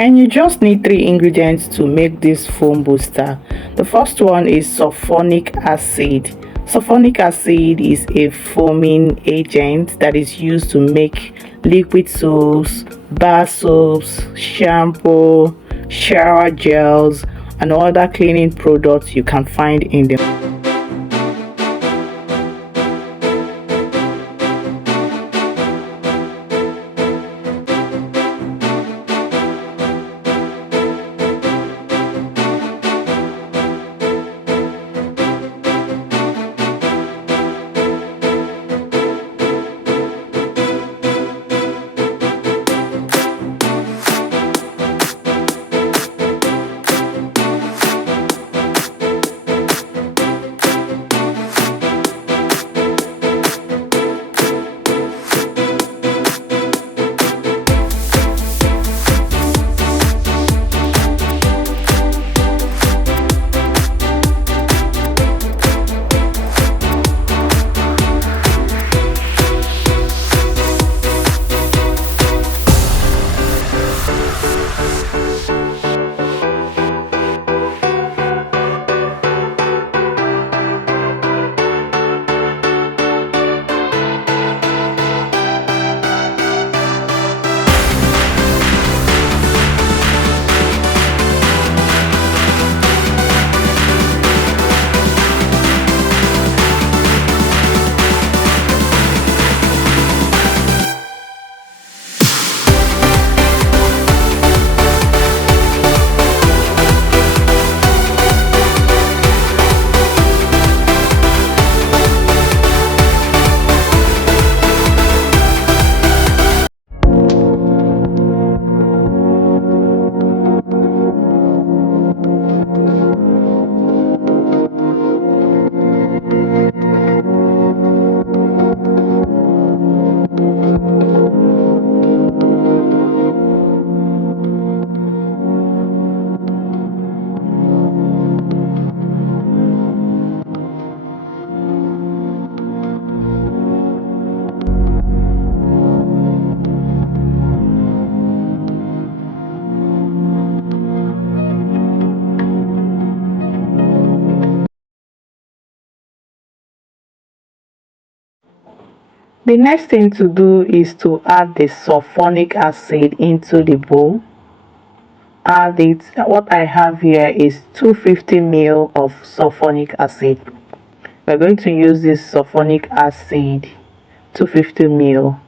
And you just need three ingredients to make this foam booster. The first one is sulfonic acid. Sulfonic acid is a foaming agent that is used to make liquid soaps, bar soaps, shampoo, shower gels, and other cleaning products you can find in the The next thing to do is to add the sulfonic acid into the bowl. Add it. What I have here is 250 ml of sulfonic acid. We're going to use this sulfonic acid, 250 ml.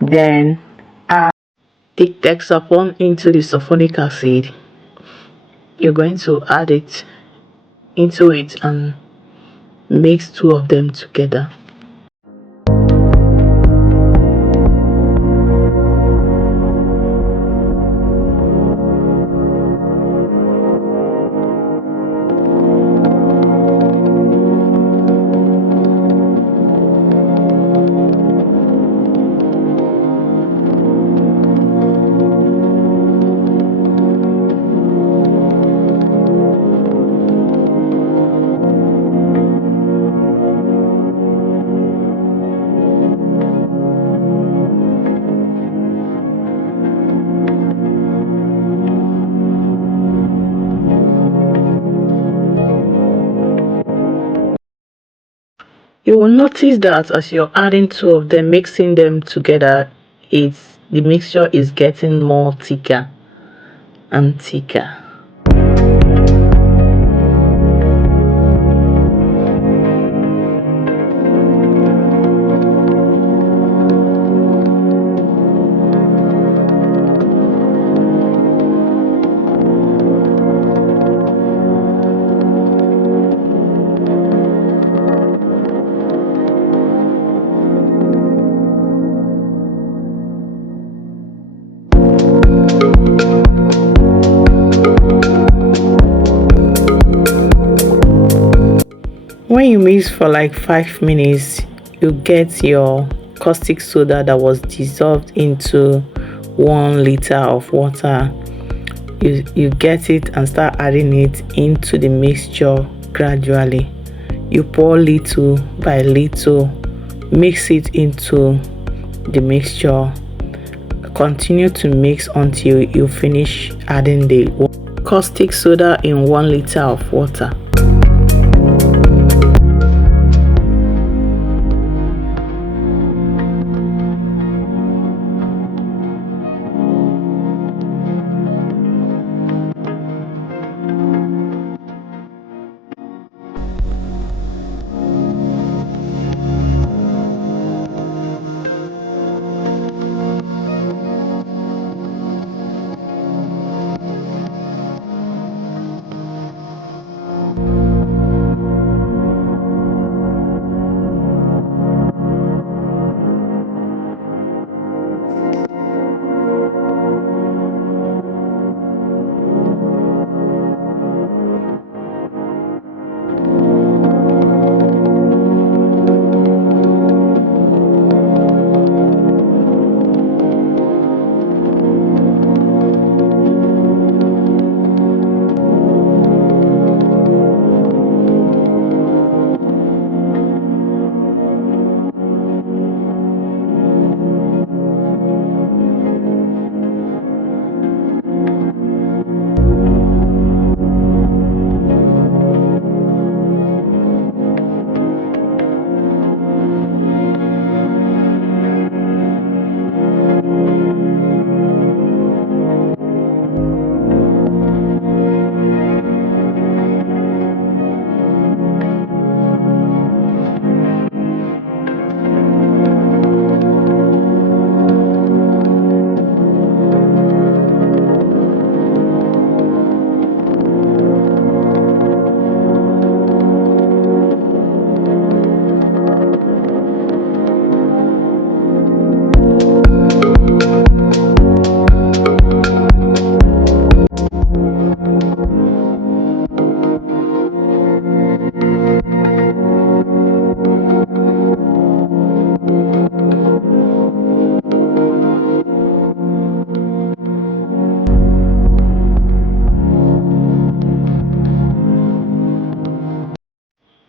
Then add the TEXAPON into the sulfonic acid. You're going to add it into it and mix two of them together. You will notice that as you're adding two of them, mixing them together, the mixture is getting more thicker and thicker. When you mix for like 5 minutes, you get your caustic soda that was dissolved into 1 liter of water. You get it and start adding it into the mixture gradually. You pour little by little, mix it into the mixture Continue to mix until you finish adding the caustic soda in 1 liter of water.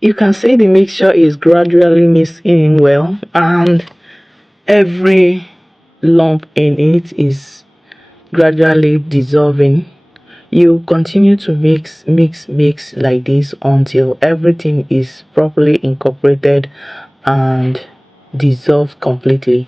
You can see the mixture is gradually mixing in well, and every lump in it is gradually dissolving. You continue to mix like this until everything is properly incorporated and dissolved completely.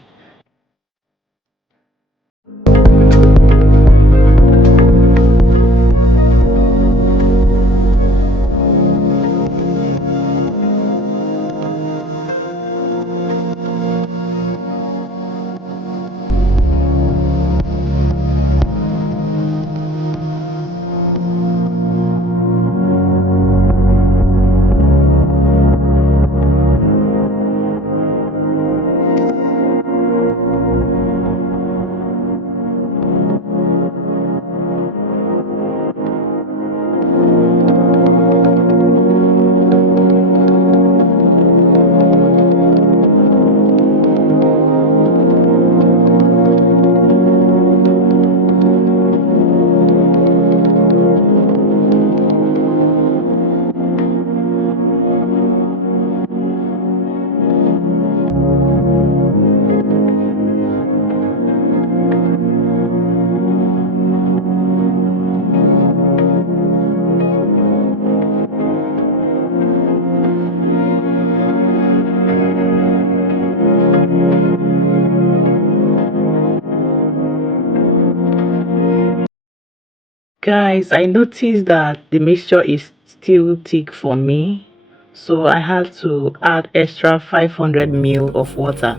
Guys, I noticed that the mixture is still thick for me, so I had to add extra 500 ml of water,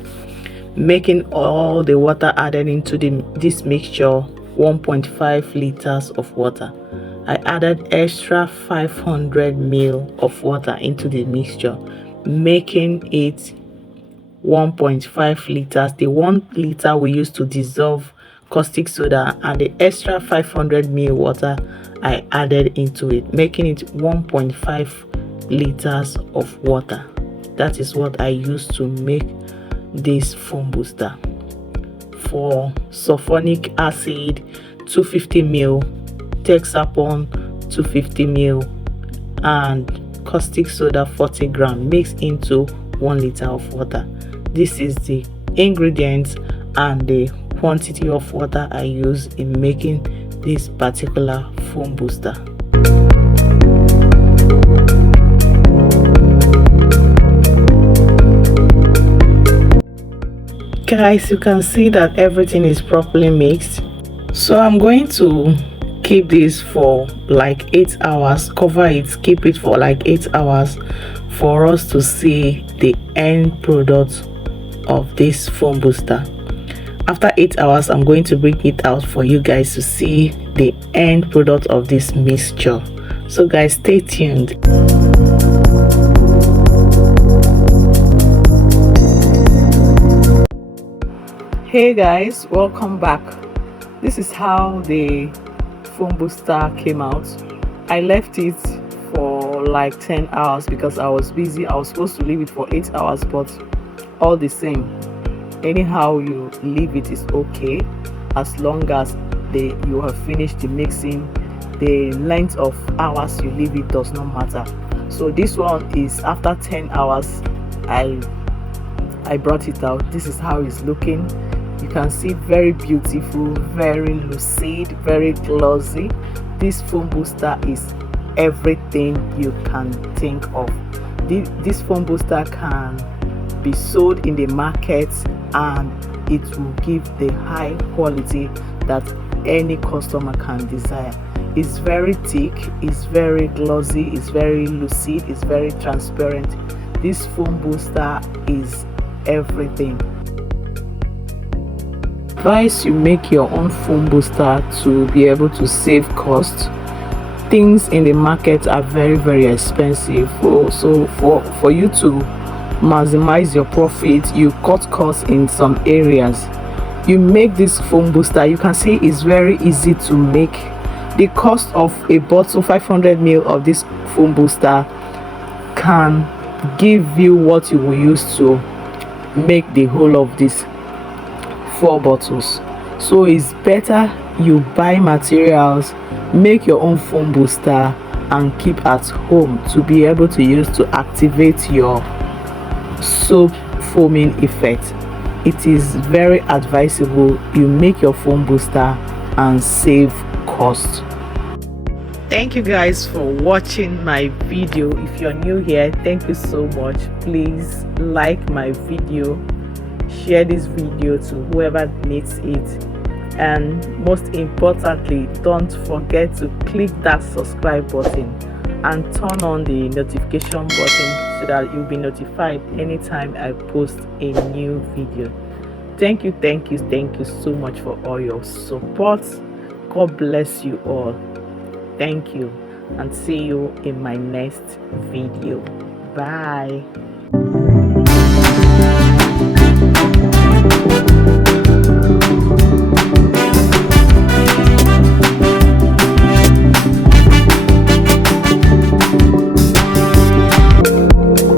making all the water added into this mixture 1.5 liters of water. I added extra 500 ml of water into the mixture, making it 1.5 liters. The 1 liter we used to dissolve caustic soda, and the extra 500 ml water I added into it, making it 1.5 liters of water. That is what I used to make this foam booster. For sulfonic acid 250 ml, TEXAPON 250 ml, and caustic soda 40 grams mixed into 1 liter of water. This is the ingredients and the quantity of water I use in making this particular foam booster. Guys, you can see that everything is properly mixed, so I'm going to keep this for like 8 hours, cover it, keep it for like 8 hours for us to see the end product of this foam booster. After 8 hours, I'm going to bring it out for you guys to see the end product of this mixture. So guys, stay tuned. Hey guys, welcome back. This is how the foam booster came out. I left it for like 10 hours because I was busy. I was supposed to leave it for 8 hours, but all the same, anyhow you leave it is okay, as long as you have finished the mixing. The length of hours you leave it does not matter. So this one is after 10 hours I brought it out. This is how it's looking. You can see very beautiful, very lucid, very glossy. This foam booster is everything you can think of. This foam booster can be sold in the market and it will give the high quality that any customer can desire. It's very thick, it's very glossy, it's very lucid, it's very transparent. This foam booster is everything. Advise you make your own foam booster to be able to save cost. Things in the market are very expensive, so for you to maximize your profit, you cut costs in some areas. You make this foam booster, you can see it's very easy to make. The cost of a bottle 500 ml of this foam booster can give you what you will use to make the whole of this 4 bottles. So it's better you buy materials, make your own foam booster and keep at home to be able to use to activate your soap foaming effect. It is very advisable you make your foam booster and save cost. Thank you guys for watching my video. If you're new here, thank you so much. Please like my video, share this video to whoever needs it, and most importantly, don't forget to click that subscribe button and turn on the notification button so that you'll be notified anytime I post a new video. Thank you so much for all your support. God bless you all. Thank you, and see you in my next video. Bye.